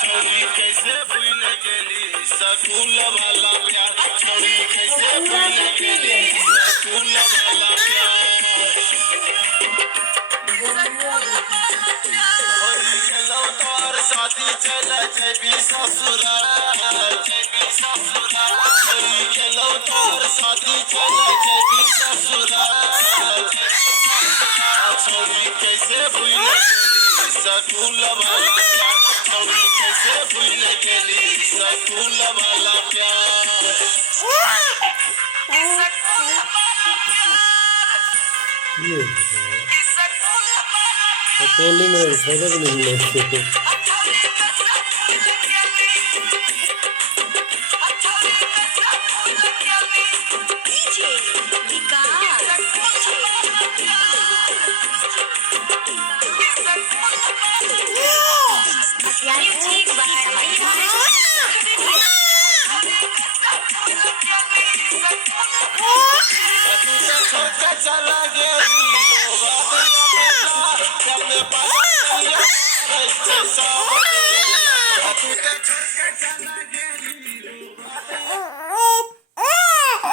छोड़ी कैसे भूल गेली स्कूल वाला प्यार छोड़ी कैसे भूल गेली स्कूल वाला प्यार होई गेलो तोर शादी चले जेबी ससुराल होई गेलो तोर शादी चले जेबी ससुराल छोड़ी कैसे भूल गेली स्कूल वाला प्यार छोड़ी कैसे भूल गेली स्कूल वाला प्यार टोली में फायदा भी नहीं है। चला गेली सब